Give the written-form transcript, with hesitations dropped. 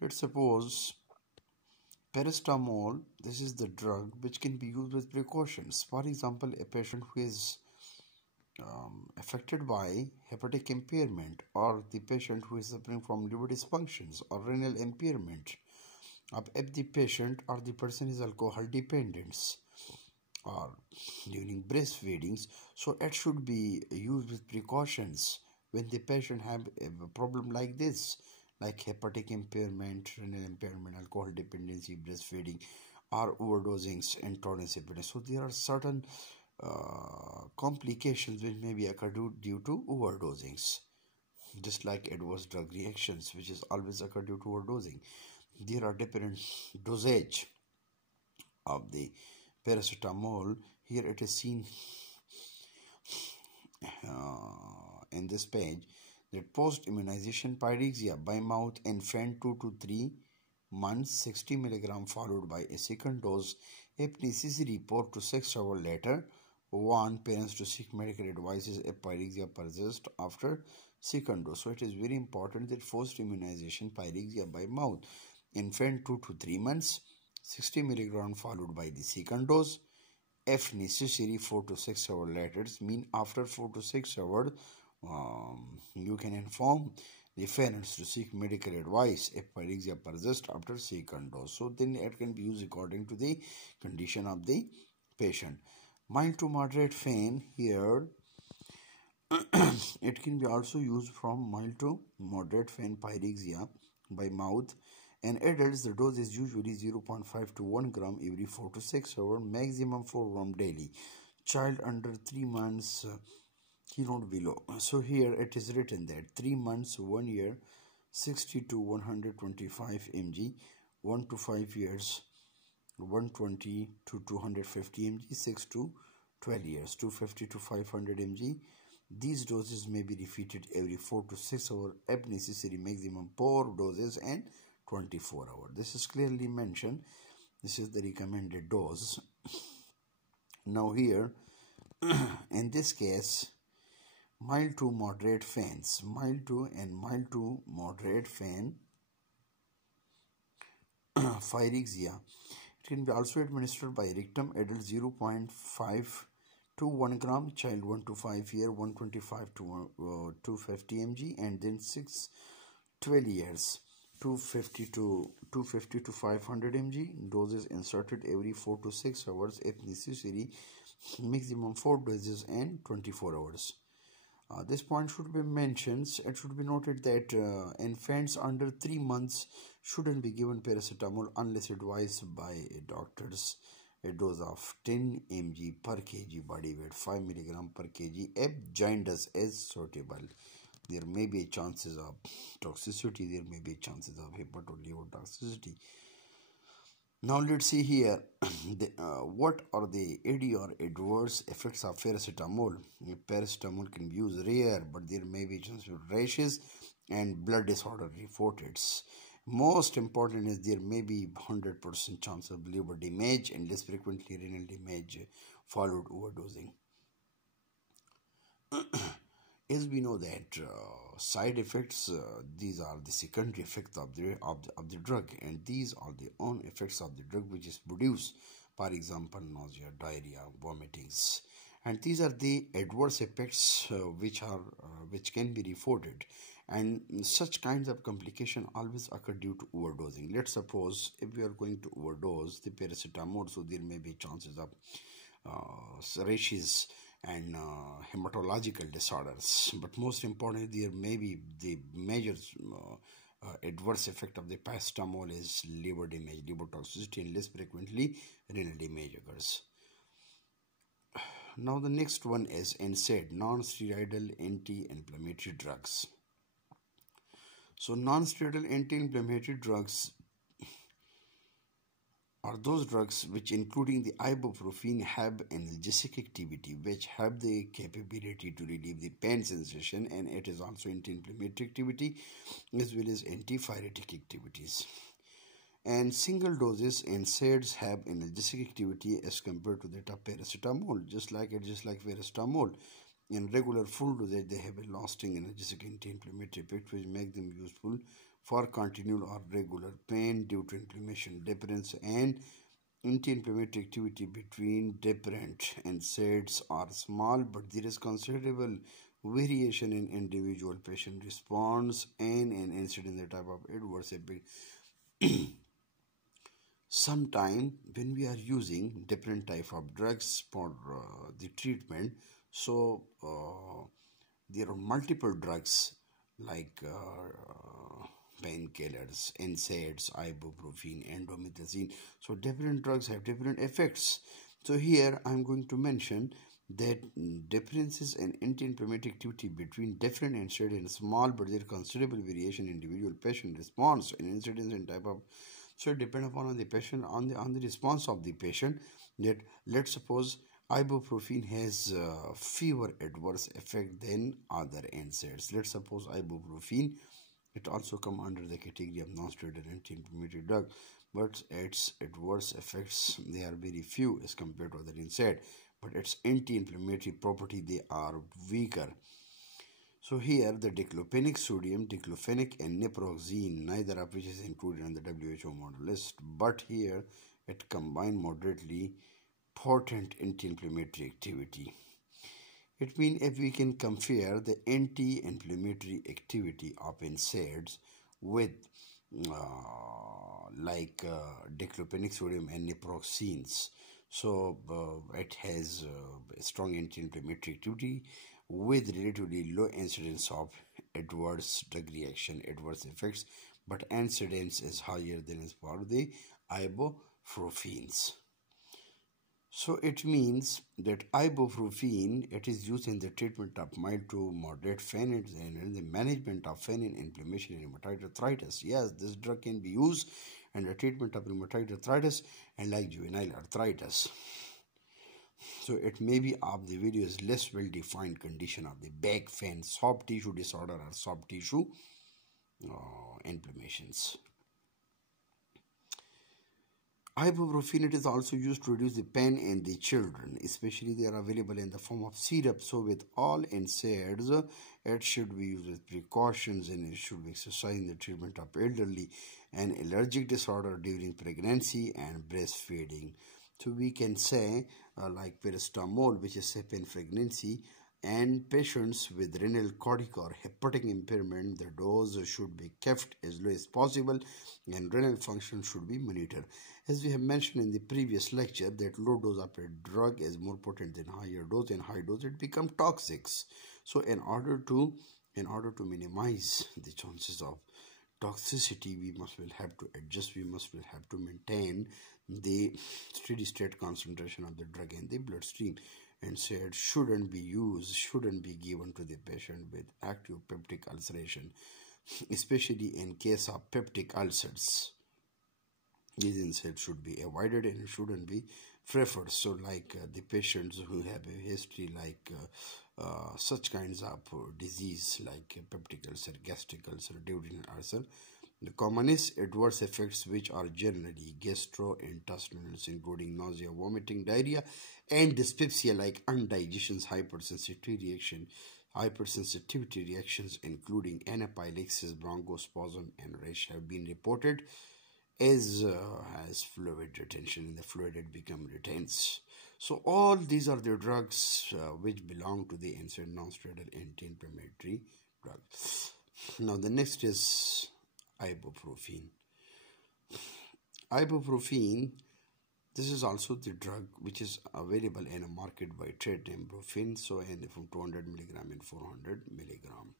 Let's suppose paracetamol, this is the drug which can be used with precautions. For example, a patient who is affected by hepatic impairment, or the patient who is suffering from liver dysfunctions or renal impairment, if the patient or the person is alcohol dependent or during breastfeedings, so it should be used with precautions when the patient have a problem like this, like hepatic impairment, renal impairment, alcohol dependency, breastfeeding, or overdosings, intolerance. So there are certain complications which may be occur due to overdosings, just like adverse drug reactions, which is always occur due to overdosing. There are different dosage of the paracetamol. Here it is seen in this page that post-immunization pyrexia by mouth infant 2 to 3 months 60 mg followed by a second dose if necessary 4 to 6 hours later. Warn parents to seek medical advice if pyrexia persists after second dose. So it is very important that post-immunization pyrexia by mouth infant 2 to 3 months 60 mg followed by the second dose if necessary 4 to 6 hours later. Mean after 4 to 6 hours you can inform the parents to seek medical advice if pyrexia persists after second dose. So then it can be used according to the condition of the patient. Mild to moderate pain, here it can be also used from mild to moderate pain pyrexia by mouth. In adults, the dose is usually 0.5 to 1 gram every 4 to 6 hours, maximum 4 gram daily. Child under 3 months, he not below. So here it is written that 3 months, 1 year, 60 to 125 mg, 1 to 5 years, 120 to 250 mg, 6 to 12 years, 250 to 500 mg. These doses may be repeated every 4 to 6 hours if necessary, maximum 4 doses and 24 hours. This is clearly mentioned. This is the recommended dose. Now here, in this case, mild to moderate pains, mild to moderate pain, pyrexia. It can be also administered by rectum. Adult 0.5 to 1 gram, child 1 to 5 year, 125 to 250 mg, and then 12 years, 250 to 500 mg. Doses inserted every 4 to 6 hours if necessary, maximum 4 doses and 24 hours. This point should be mentioned. It should be noted that infants under 3 months shouldn't be given paracetamol unless advised by doctors. A dose of 10 mg per kg body weight, 5 mg per kg if jaundice is suitable. There may be chances of toxicity, there may be chances of hepatoliver toxicity. Now let's see here what are the AD or adverse effects of paracetamol. Paracetamol can be used rare, but there may be chances of rashes and blood disorder reported. Most important is there may be 100% chance of liver damage and less frequently renal damage followed overdosing. As we know that side effects, these are the secondary effects of the drug, and these are the own effects of the drug which is produced. For example, nausea, diarrhea, vomitings, and these are the adverse effects which can be reported. And such kinds of complication always occur due to overdosing. Let's suppose if we are going to overdose the paracetamol, so there may be chances of rashes and hematological disorders. But most importantly, there may be the major adverse effect of the paracetamol is liver damage, liver toxicity, and less frequently renal damage occurs. Now the next one is NSAID, non-steroidal anti-inflammatory drugs. So non-steroidal anti-inflammatory drugs are those drugs which, including the ibuprofen, have analgesic activity, which have the capability to relieve the pain sensation, and it is also anti-inflammatory activity as well as antipyretic activities. And single doses NSAIDs have analgesic activity as compared to that of paracetamol, just like paracetamol. in regular full dosage, they have a lasting analgesic anti-inflammatory effect which make them useful for continual or regular pain due to inflammation. Difference and anti-inflammatory activity between different NSAIDs are small, but there is considerable variation in individual patient response and an incidence in the type of adverse effect. Sometime when we are using different type of drugs for the treatment, so there are multiple drugs like painkillers, NSAIDs, ibuprofen, endomethacin. So different drugs have different effects. So here I'm going to mention that differences in anti-inflammatory activity between different NSAIDs and small, but there is considerable variation in individual patient response and incidence and type of. So it depends upon the patient, on the response of the patient. That let's suppose ibuprofen has fewer adverse effect than other NSAIDs. Let's suppose ibuprofen, it also come under the category of non-steroidal anti-inflammatory drug, but its adverse effects, they are very few as compared to other NSAID, but its anti-inflammatory property, they are weaker. So here the diclofenac sodium, diclofenac and naproxen, neither of which is included in the WHO model list, but here it combined moderately potent anti-inflammatory activity. It means if we can compare the anti-inflammatory activity of NSAIDs with diclofenac sodium and naproxens, so it has strong anti-inflammatory activity with relatively low incidence of adverse drug reaction, adverse effects, but incidence is higher than as for the ibuprofens. So it means that ibuprofen, it is used in the treatment of mild to moderate pain and in the management of pain and inflammation in rheumatoid arthritis. Yes, this drug can be used in the treatment of rheumatoid arthritis and like juvenile arthritis. So it may be of the various less well-defined condition of the back pain, soft tissue disorder or soft tissue inflammations. Ibuprofen, it is also used to reduce the pain in the children, especially they are available in the form of syrup. So with all NSAIDs, it should be used with precautions and it should be exercised in the treatment of elderly and allergic disorder during pregnancy and breastfeeding. So we can say like paracetamol, which is safe in pregnancy, and patients with renal, cardiac or hepatic impairment, the dose should be kept as low as possible and renal function should be monitored. As we have mentioned in the previous lecture, that low dose of a drug is more potent than higher dose, and high dose it become toxic. So in order to minimize the chances of toxicity, we will have to adjust, we will have to maintain the steady state concentration of the drug in the bloodstream. And said shouldn't be used, shouldn't be given to the patient with active peptic ulceration, especially in case of peptic ulcers. These NSAIDs should be avoided and shouldn't be preferred. So like the patients who have a history like such kinds of disease like peptic ulcer, gastric ulcer, duodenal ulcer, the commonest adverse effects, which are generally gastrointestinal, including nausea, vomiting, diarrhea, and dyspepsia like indigestions, hypersensitivity reactions, including anaphylaxis, bronchospasm, and rash, have been reported as fluid retention. In the fluid, it becomes retains. So all these are the drugs which belong to the NSAID, non-steroidal anti-inflammatory drugs. Now the next is ibuprofen. Ibuprofen, this is also the drug which is available in a market by trade name Brufen, so from 200 milligram and 400 milligram.